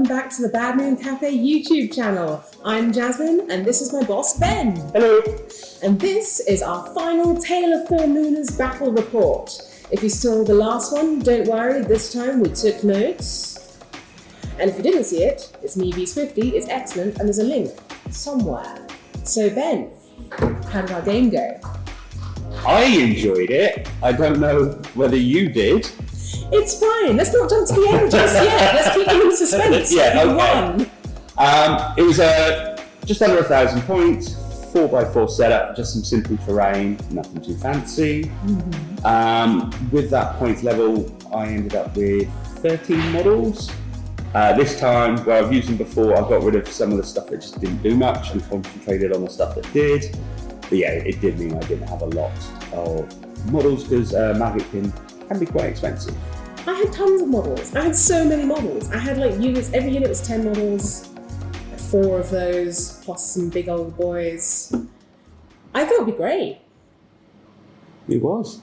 welcome back to the Bad Moon Cafe YouTube channel. I'm Jasmine, and this is my boss, Ben. Hello. And this is our final Tale of Four Mooners battle report. If you saw the last one, don't worry, this time we took notes. And if you didn't see it, it's me v Swifty, it's excellent, and there's a link somewhere. So Ben, how did our game go? I enjoyed it. I don't know whether you did. It's fine, let's not jump to the end just yet. Let's keep them in suspense. Yeah, okay. One. It was just under 1,000 points, 4x4 setup, just some simple terrain, nothing too fancy. Mm-hmm. With that points level, I ended up with 13 models. This time, where I've used them before, I got rid of some of the stuff that just didn't do much and concentrated on the stuff that did. But yeah, it did mean I didn't have a lot of models because Maggotkin can be quite expensive. I had tons of models. I had so many models. I had like units, every unit was 10 models, 4 of those, plus some big old boys. I thought it'd be great. It was.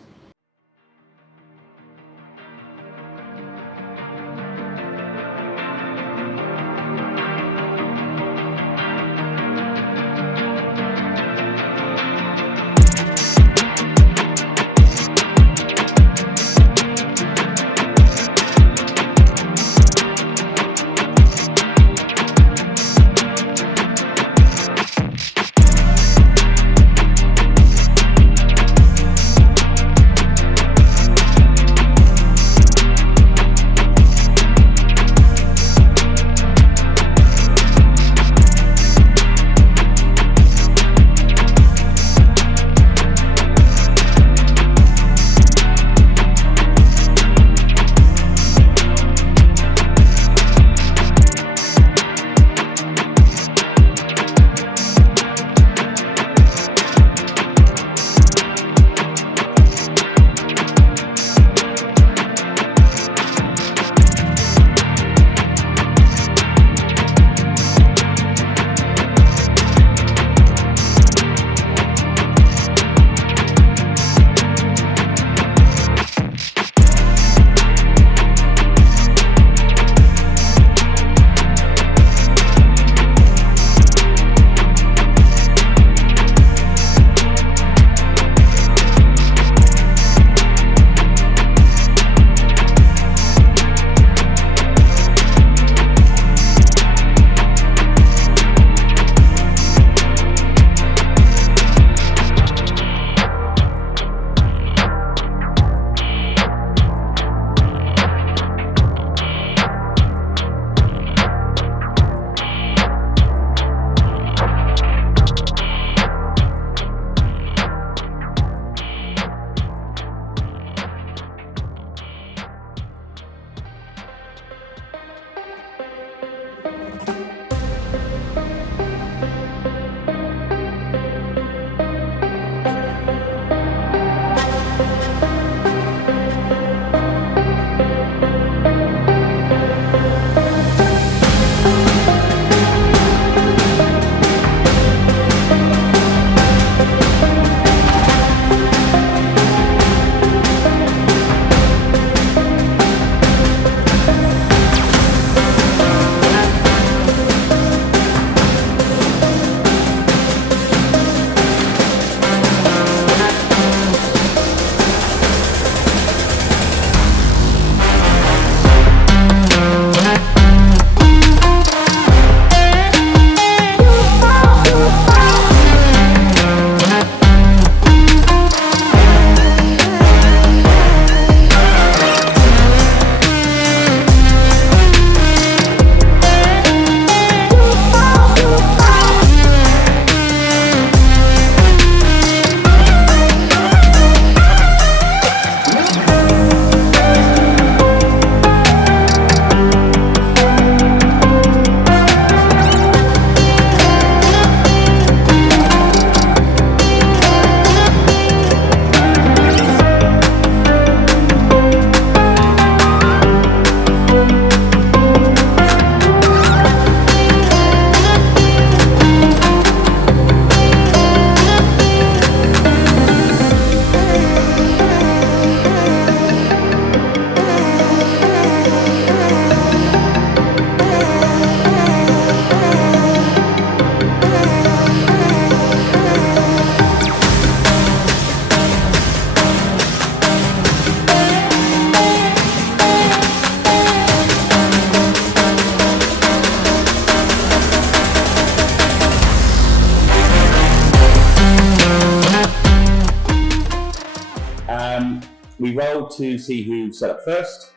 we roll to see who set up first.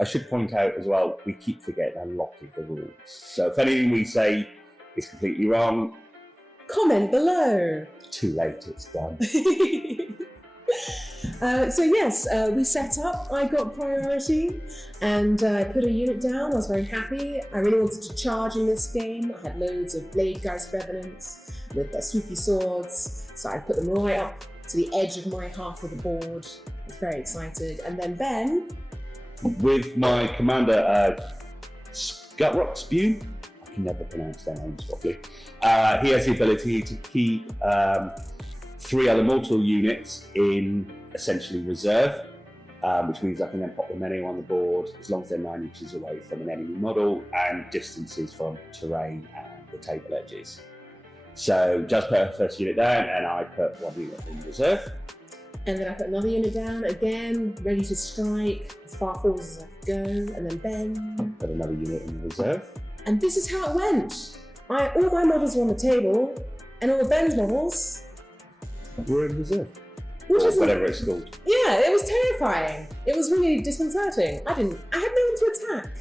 I should point out as well, we keep forgetting a lot of the rules. So if anything we say is completely wrong, comment below. Too late, it's done. So yes, we set up, I got priority, and I put a unit down. I was very happy. I really wanted to charge in this game. I had loads of Blade Geist Revenants with their swoopy swords, so I put them right up to the edge of my half of the board. I was very excited. And then Ben, with my commander, Gutrock Spew, I can never pronounce their names properly. He has the ability to keep 3 other mortal units in essentially reserve, which means I can then pop them anywhere on the board as long as they're 9 inches away from an enemy model and distances from terrain and the table edges. So just put a first unit down, and I put 1 unit in reserve. And then I put another unit down, again, ready to strike as far forward as I could go. And then Ben. Put another unit in reserve. And this is how it went. All my models were on the table, and all Ben's models were in reserve. Which is whatever it's called. Yeah, it was terrifying. It was really disconcerting. I had no one to attack.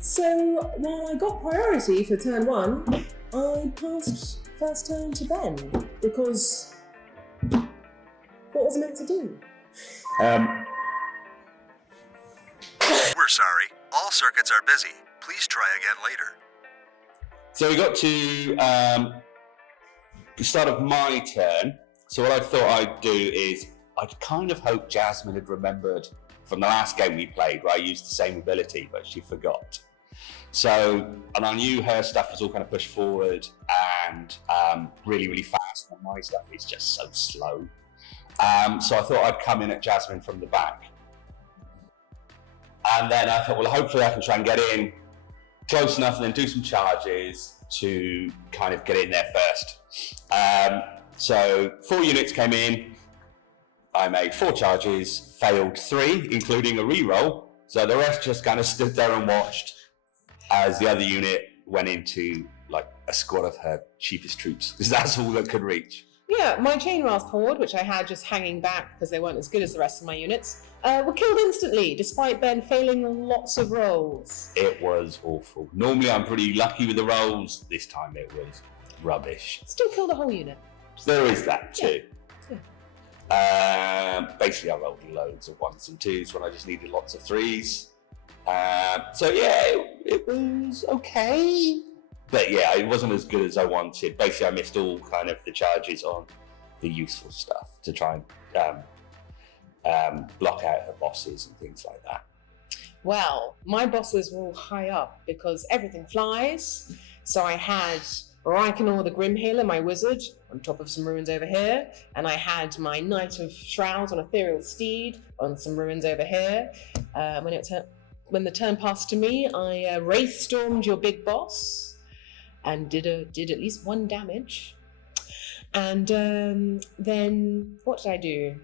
So while I got priority for turn 1, I passed first turn to Ben because what was I meant to do? We're sorry. All circuits are busy. Please try again later. So we got to the start of my turn. So what I thought I'd do is I'd kind of hoped Jasmine had remembered from the last game we played where I used the same ability, but she forgot. So, and I knew her stuff was all kind of pushed forward and really, really fast, and my stuff is just so slow. So I thought I'd come in at Jasmine from the back. And then I thought, well, hopefully I can try and get in close enough and then do some charges to kind of get in there first. So 4 units came in. I made 4 charges, failed 3, including a reroll. So the rest just kind of stood there and watched as the other unit went into like a squad of her cheapest troops, because that's all that could reach. Yeah, my chain rasp horde, which I had just hanging back because they weren't as good as the rest of my units, were killed instantly, despite Ben failing lots of rolls. It was awful. Normally I'm pretty lucky with the rolls. This time it was rubbish. Still killed a whole unit. There is that too. Yeah. Basically I rolled loads of 1s and 2s when I just needed lots of 3s. So yeah, it was okay. But yeah, it wasn't as good as I wanted. Basically, I missed all kind of the charges on the useful stuff to try and block out her bosses and things like that. Well, my bosses were all high up because everything flies. So I had Reikenor the Grimhealer, my wizard, on top of some ruins over here. And I had my Knight of Shrouds on Ethereal Steed on some ruins over here. When the turn passed to me, I Wraithstormed your big boss and did at least 1 damage. And then what did I do?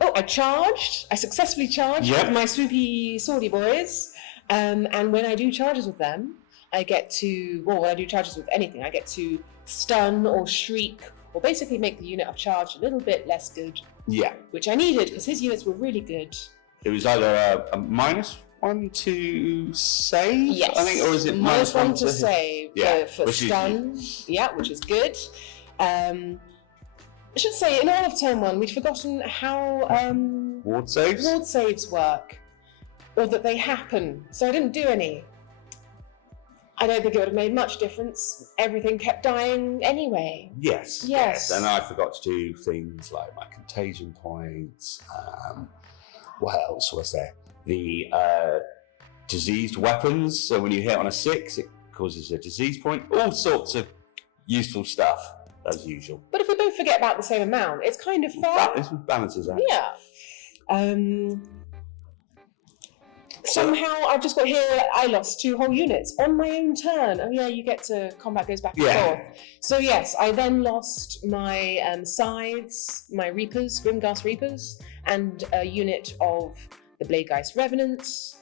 Oh, I charged. I successfully charged with my swoopy swordy boys. And when I do charges with them, I get to, well, when I do charges with anything, I get to stun or shriek or basically make the unit I've charged a little bit less good. Yeah. Which I needed because his units were really good. It was either a -1 to save, yes. I think, or is it -1 to save for stun? Yeah, which is good. I should say, in all of turn 1, we'd forgotten how ward saves work, or that they happen. So I didn't do any. I don't think it would have made much difference. Everything kept dying anyway. Yes. And I forgot to do things like my contagion points. What else was there? The diseased weapons. So when you hit on a 6, it causes a disease point. All sorts of useful stuff, as usual. But if we both forget about the same amount, it's kind of fun. This balances out. Yeah. Somehow I've just got here, I lost 2 whole units on my own turn. Oh yeah, you get to, combat goes back and forth. So yes, I then lost my scythes, my reapers, Grimghast reapers, and a unit of the Blade Geist Revenants.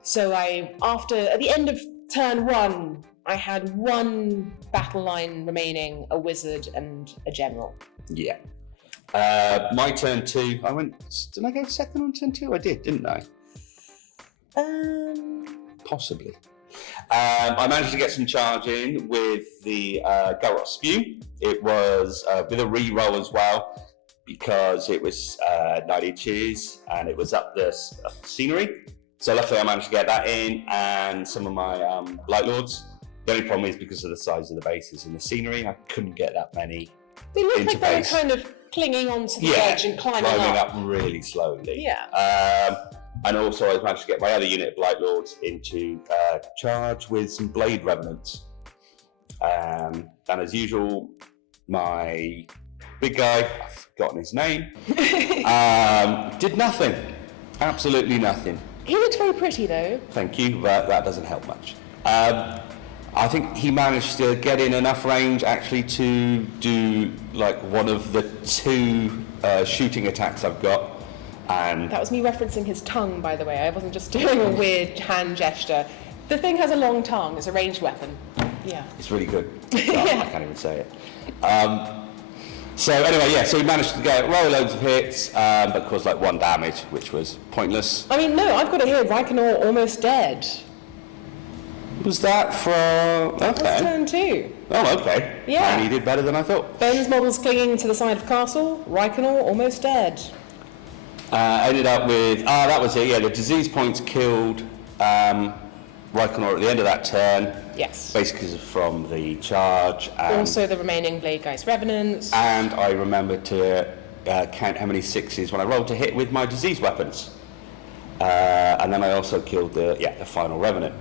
So at the end of turn 1, I had 1 battle line remaining, a wizard and a general. Yeah. My turn 2. Did I go second on turn 2? I did, didn't I? Possibly. I managed to get some charge in with the Garrot Spew. It was with a re-roll as well, because it was 9 inches and it was up the scenery. So luckily I managed to get that in, and some of my Light Lords. The only problem is because of the size of the bases and the scenery, I couldn't get that many. They look into like they were base. kind of clinging onto the edge and climbing up really slowly. Yeah. And also I managed to get my other unit of Light Lords into charge with some Blade Revenants. And as usual, my big guy, I've forgotten his name, did nothing. Absolutely nothing. He looked very pretty though. Thank you, but that doesn't help much. I think he managed to get in enough range actually to do like one of the 2 shooting attacks I've got. And that was me referencing his tongue, by the way. I wasn't just doing a weird hand gesture. The thing has a long tongue. It's a ranged weapon. Yeah. It's really good. I can't even say it. So anyway, yeah, so he managed to roll loads of hits, but caused like 1 damage, which was pointless. I mean, no, I've got it here. Reikenor almost dead. Was that for... Okay. That's turn 2. Oh, okay. Yeah. And he did better than I thought. Ben's models clinging to the side of castle. Reikenor almost dead. Ended up with... that was it, yeah. The disease points killed Reikenor at the end of that turn. Yes. Basically from the charge. And also the remaining Blade Geist Revenants. And I remembered to count how many 6s when I rolled to hit with my disease weapons. And then I also killed the final Revenant.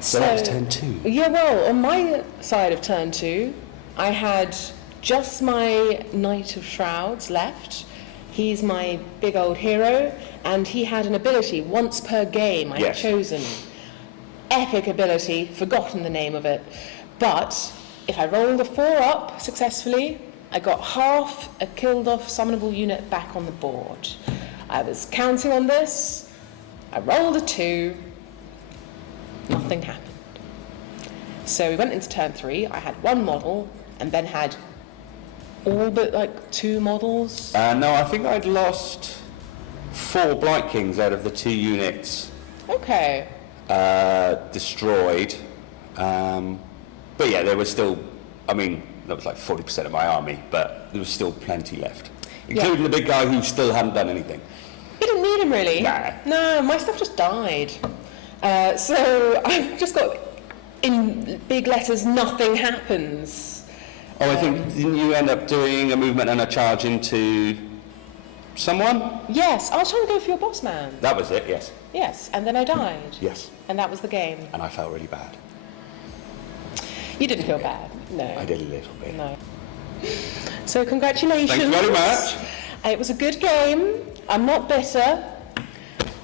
So that was turn 2. Yeah, well, on my side of turn 2, I had just my Knight of Shrouds left. He's my big old hero, and he had an ability once per game I had chosen. Epic ability, forgotten the name of it. But if I rolled a 4 up successfully, I got half a killed off summonable unit back on the board. I was counting on this. I rolled a 2. Nothing happened. So we went into turn 3. I had 1 model, and Ben had all but like 2 models. No, I think I'd lost 4 Blight Kings out of the 2 units. Okay. Destroyed. But yeah, there was still, I mean, that was like 40% of my army, but there was still plenty left. Including the big guy who still hadn't done anything. You didn't need him really. Nah. No, my stuff just died. So I've just got, in big letters, nothing happens. Oh, I think, didn't you end up doing a movement and a charge into someone? Yes, I was trying to go for your boss man. That was it, yes. Yes, and then I died. Yes. And that was the game. And I felt really bad. You didn't feel bad, no. I did a little bit. No. So congratulations. Thank you very much. It was a good game. I'm not bitter.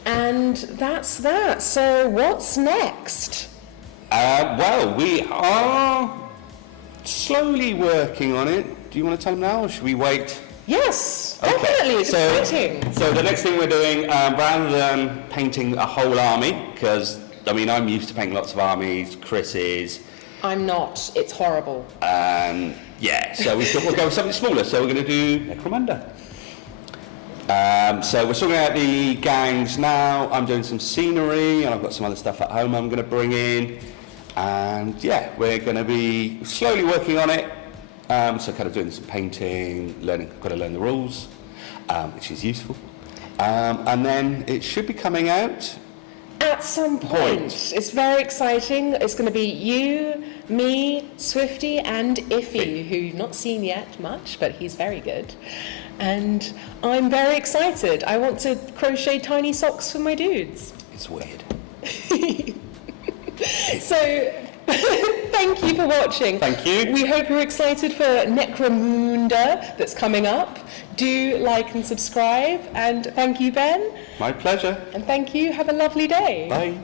And that's that. So what's next? Well, we are slowly working on it. Do you want to tell them now, or should we wait? Yes, definitely. It's exciting. So the next thing we're doing, rather than painting a whole army, because I mean I'm used to painting lots of armies, Chris is. I'm not. It's horrible. Yeah. So we thought we'll go with something smaller. So we're going to do Necromunda. So we're sorting out the gangs now. I'm doing some scenery, and I've got some other stuff at home I'm going to bring in. And yeah, we're going to be slowly working on it. So kind of doing some painting, got to learn the rules, which is useful. And then it should be coming out at some point. It's very exciting. It's going to be you, me, Swifty, and Iffy, who you've not seen yet much, but he's very good. And I'm very excited. I want to crochet tiny socks for my dudes. It's weird. So, thank you for watching. Thank you. We hope you're excited for Necromunda that's coming up. Do like and subscribe. And thank you, Ben. My pleasure. And thank you. Have a lovely day. Bye.